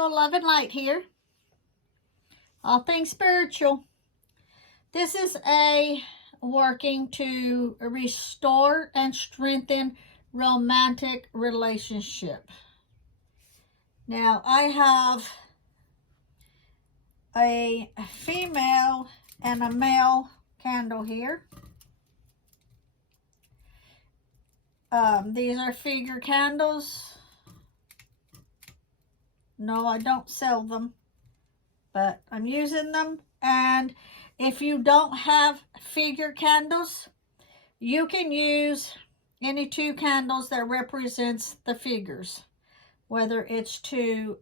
School Love and Light here. All things spiritual. This is a working to restore and strengthen romantic relationship. Now, I have a female and a male candle here. These are figure candles. No, I don't sell them, but I'm using them. And if you don't have figure candles, you can use any two candles that represents the figures. Whether it's two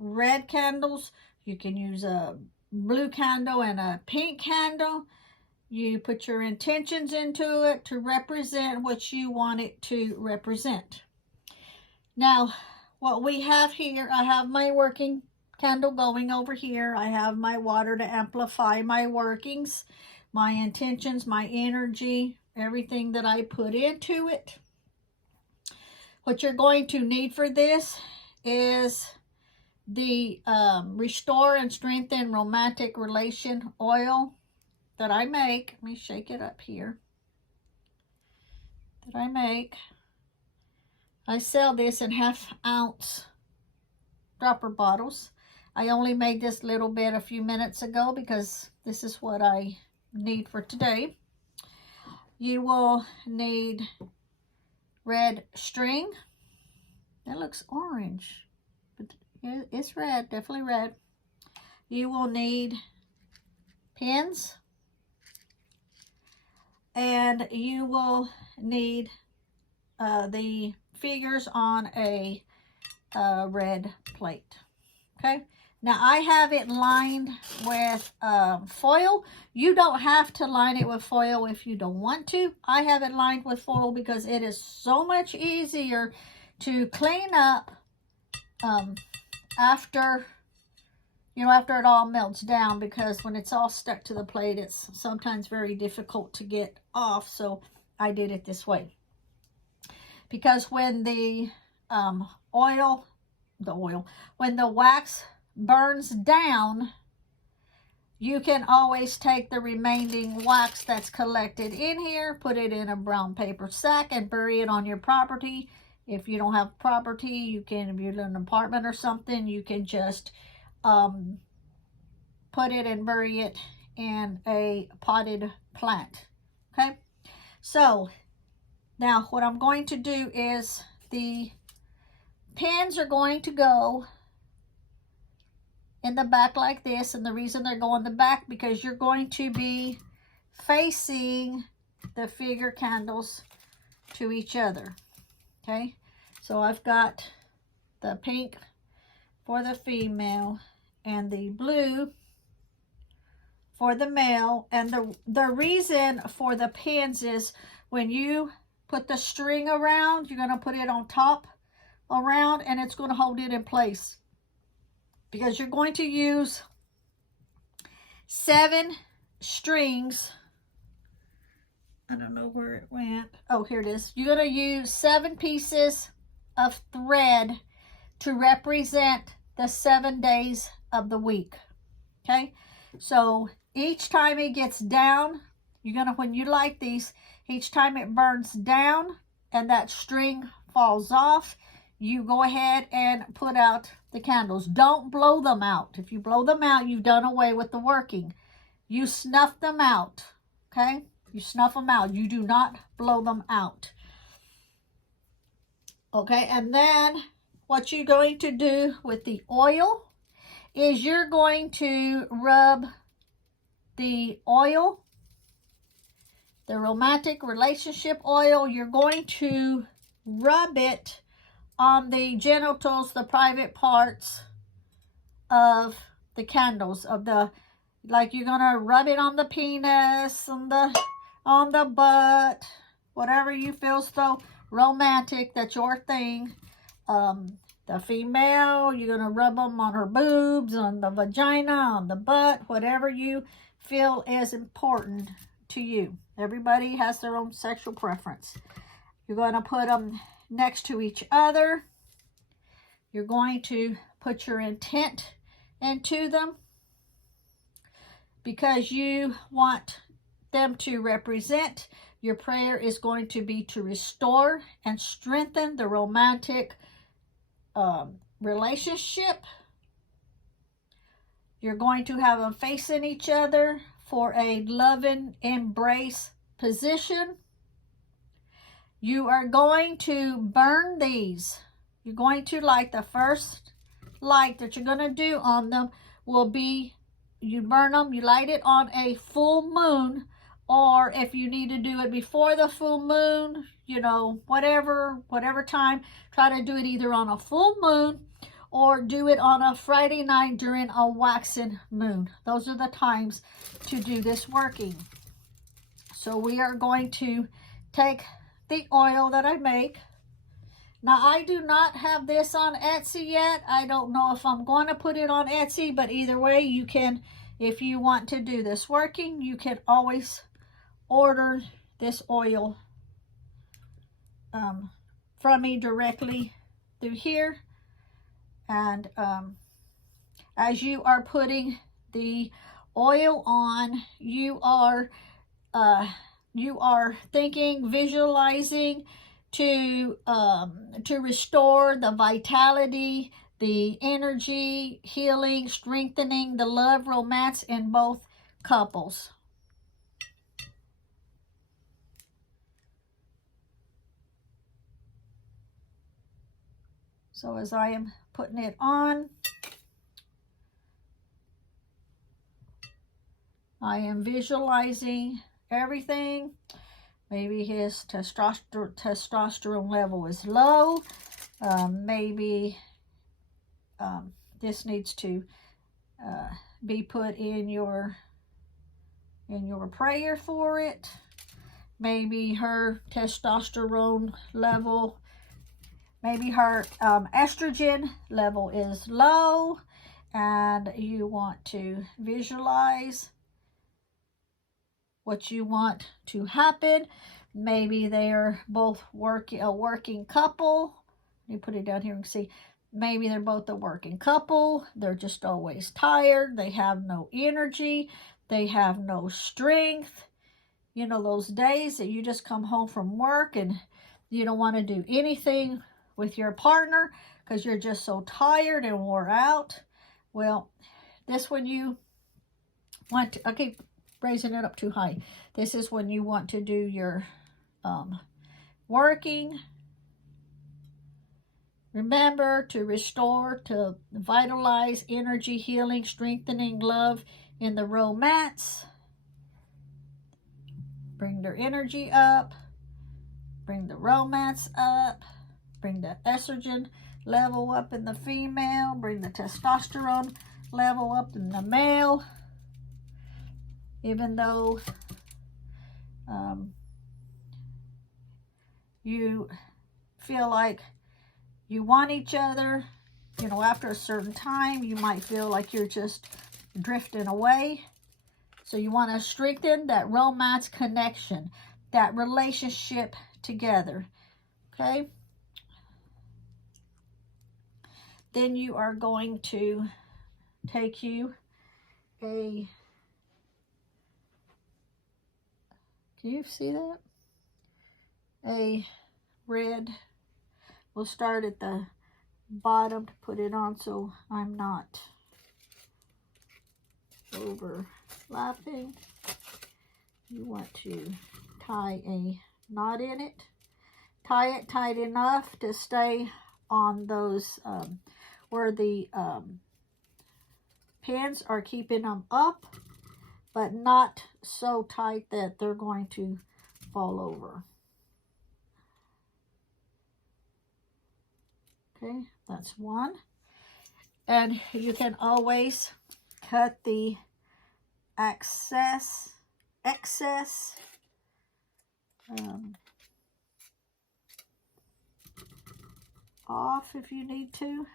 red candles, you can use a blue candle and a pink candle. You put your intentions into it to represent what you want it to represent. Now, what we have here, I have my working candle going over here. I have my water to amplify my workings, my intentions, my energy, everything that I put into it. What you're going to need for this is the Restore and Strengthen Romantic Relation oil that I make. Let me shake it up here. That I make. I sell this in 1/2 ounce dropper bottles. I only made this little bit a few minutes ago because this is what I need for today. You will need red string. That looks orange, but it's red, definitely red. You will need pins. And you will need the figures on a red plate. Okay. Now I have it lined with foil. You don't have to line it with foil if you don't want to. I have it lined with foil because it is so much easier to clean up after it all melts down, because when it's all stuck to the plate, it's sometimes very difficult to get off. So I did it this way. Because when the when the wax burns down, you can always take the remaining wax that's collected in here, put it in a brown paper sack and bury it on your property. If you don't have property, you can, if you're in an apartment or something, you can just put it and bury it in a potted plant. Okay, so now what I'm going to do is the pins are going to go in the back like this, and the reason they're going in the back because you're going to be facing the figure candles to each other. Okay, so I've got the pink for the female and the blue for the male. And the reason for the pins is when you put the string around, you're going to put it on top around, and it's going to hold it in place, because you're going to use 7 strings. I don't know where it went. Oh, here it is. You're going to use 7 pieces of thread to represent the 7 days of the week. Okay, so each time it gets down, you're going to, when you light these, each time it burns down and that string falls off, you go ahead and put out the candles. Don't blow them out. If you blow them out, you've done away with the working. You snuff them out. Okay, you snuff them out. You do not blow them out. Okay, and then what you're going to do with the oil is you're going to rub the oil, the romantic relationship oil. You're going to rub it on the genitals, the private parts of the candles, of the, like you're gonna rub it on the penis, on the butt, whatever you feel so romantic, that's your thing. The female, you're gonna rub them on her boobs, on the vagina, on the butt, whatever you feel is important to you. Everybody has their own sexual preference. You're going to put them next to each other. You're going to put your intent into them, because you want them to represent. Your prayer is going to be to restore and strengthen the romantic relationship. You're going to have them facing each other for a loving embrace position. You are going to burn these. You're going to light, the first light that you're going to do on them will be, you burn them, you light it on a full moon, or if you need to do it before the full moon, you know, whatever time, try to do it either on a full moon or do it on a Friday night during a waxing moon. Those are the times to do this working. So we are going to take the oil that I make. Now, I do not have this on Etsy yet. I don't know if I'm going to put it on Etsy, but either way, you can, if you want to do this working, you can always order this oil from me directly through here. And as you are putting the oil on, you are thinking, visualizing to restore the vitality, the energy, healing, strengthening the love, romance in both couples. So as I am putting it on, I am visualizing everything. Maybe his testosterone level is low. Maybe this needs to be put in your prayer for it. Maybe her testosterone level, maybe her estrogen level is low, and you want to visualize what you want to happen. Maybe they are both a working couple. Let me put it down here and see. Maybe they're both a working couple. They're just always tired. They have no energy. They have no strength. You know, those days that you just come home from work and you don't want to do anything with your partner because you're just so tired and wore out. Well, this one you want to, okay, raising it up too high. This is when you want to do your working. Remember to restore, to vitalize, energy, healing, strengthening, love in the romance. Bring their energy up. Bring the romance up. Bring the estrogen level up in the female. Bring the testosterone level up in the male. Even though you feel like you want each other, you know, after a certain time, you might feel like you're just drifting away. So you want to strengthen that romance connection, that relationship together, okay? Then you are going to take you a, can you see that? A red, we'll start at the bottom to put it on so I'm not overlapping. You want to tie a knot in it. Tie it tight enough to stay on those where the pins are keeping them up, but not so tight that they're going to fall over. Okay, that's one. And you can always cut the excess off if you need to.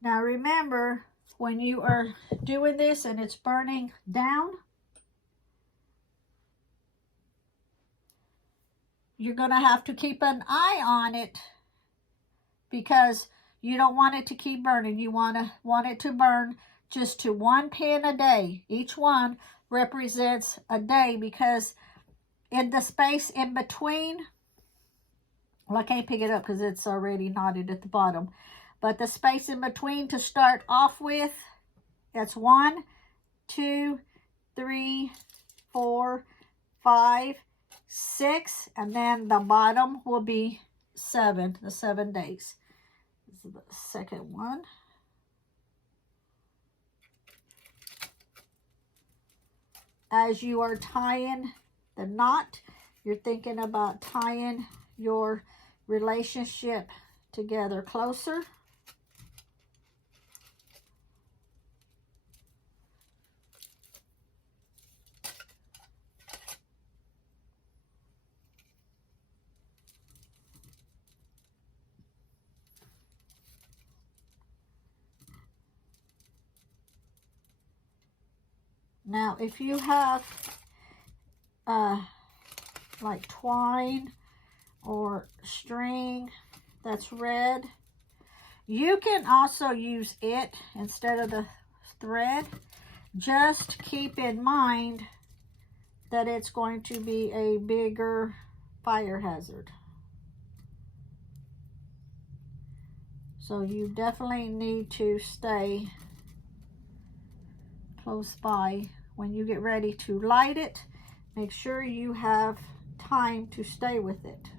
Now remember, when you are doing this and it's burning down, you're going to have to keep an eye on it, because You don't want it to keep burning. You want it to burn just to 1 pin a day. Each one represents a day, because in the space in between, well, I can't pick it up because it's already knotted at the bottom, but the space in between to start off with, that's 1, 2, 3, 4, 5, 6, and then the bottom will be 7, the 7 days. This is the second one. As you are tying the knot, you're thinking about tying your relationship together closer. Now, if you have like twine or string that's red, you can also use it instead of the thread. Just keep in mind that it's going to be a bigger fire hazard. So you definitely need to stay close by. When you get ready to light it, make sure you have time to stay with it.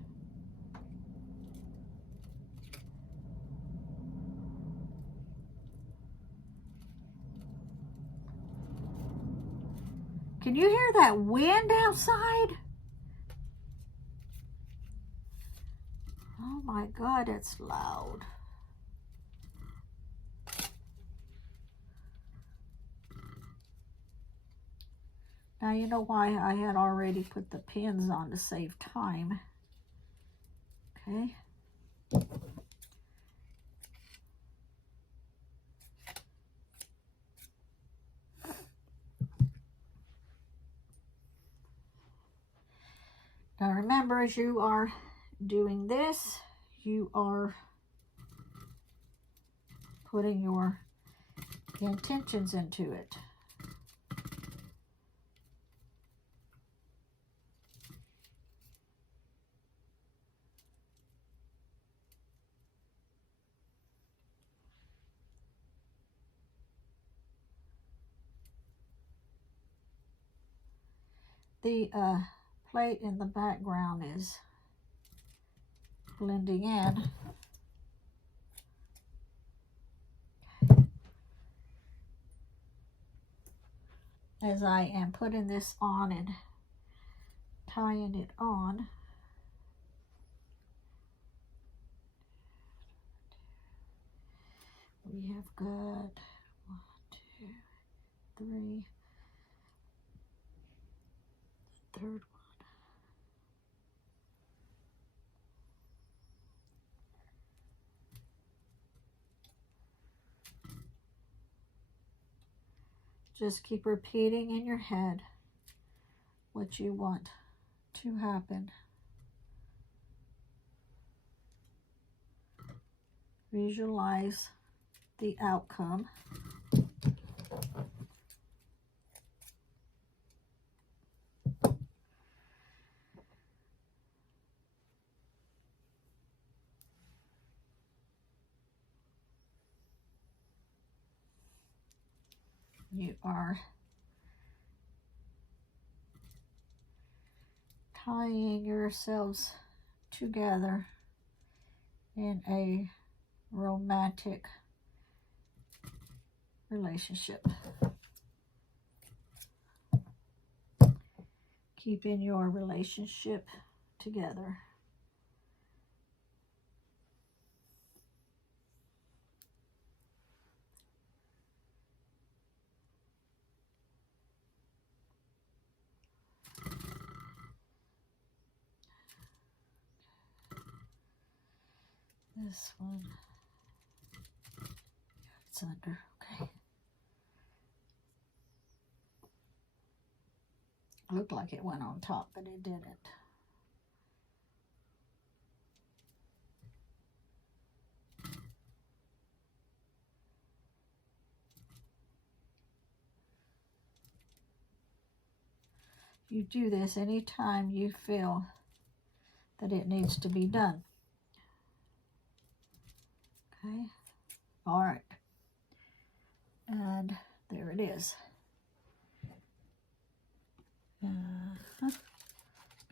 Can you hear that wind outside? Oh my God, it's loud. Now you know why I had already put the pins on to save time. Okay. Now remember, as you are doing this, you are putting your intentions into it. The plate in the background is blending in. As I am putting this on and tying it on, we have got 1, 2, 3, the third one. Just keep repeating in your head what you want to happen. Visualize the outcome. You are tying yourselves together in a romantic relationship. Keeping your relationship together. This one, it's under, okay. Looked like it went on top, but it didn't. you do this anytime you feel that it needs to be done. Okay, all right, and there it is.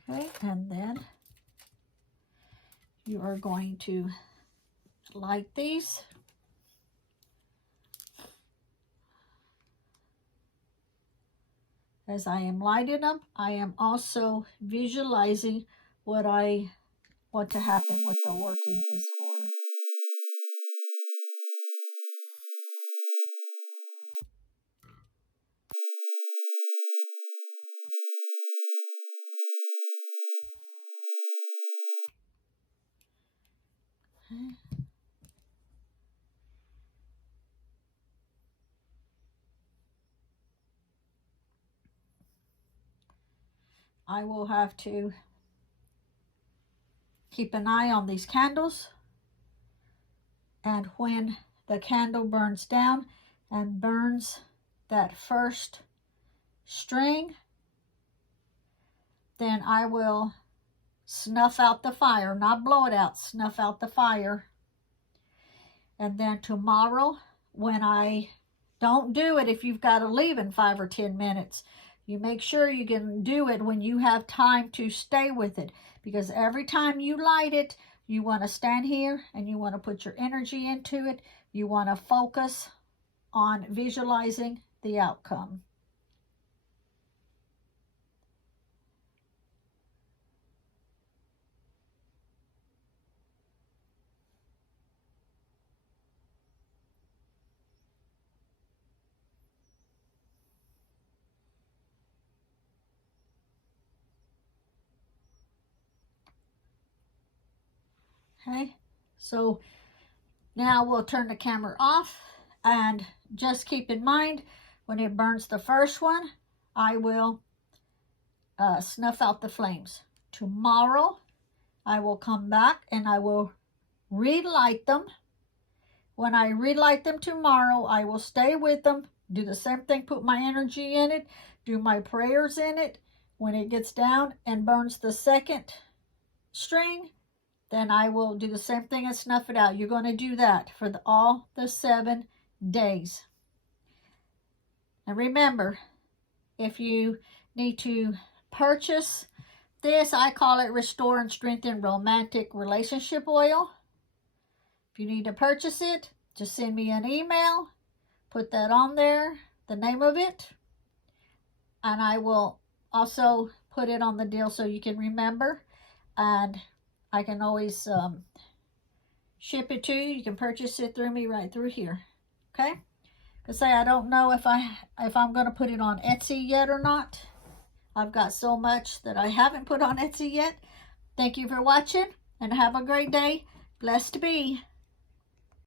Okay, and then you are going to light these. As I am lighting them, I am also visualizing what I want to happen, what the working is for. Okay. I will have to keep an eye on these candles, and when the candle burns down and burns that first string, then I will snuff out the fire, not blow it out, snuff out the fire. And then tomorrow, when I don't do it, if you've got to leave in 5 or 10 minutes, you make sure you can do it when you have time to stay with it. Because every time you light it, you want to stand here and you want to put your energy into it. You want to focus on visualizing the outcome. Okay, so now we'll turn the camera off, and just keep in mind, when it burns the first one, I will snuff out the flames. Tomorrow, I will come back and I will relight them. When I relight them tomorrow, I will stay with them, do the same thing, put my energy in it, do my prayers in it. When it gets down and burns the second string, then I will do the same thing and snuff it out. You're going to do that for all the 7 days. And remember, if you need to purchase this, I call it Restore and Strengthen Romantic Relationship Oil. If you need to purchase it, just send me an email, put that on there, the name of it, and I will also put it on the deal so you can remember. And I can always ship it to you. You can purchase it through me right through here. Okay? Because I don't know if I'm going to put it on Etsy yet or not. I've got so much that I haven't put on Etsy yet. Thank you for watching, and have a great day. Blessed to be.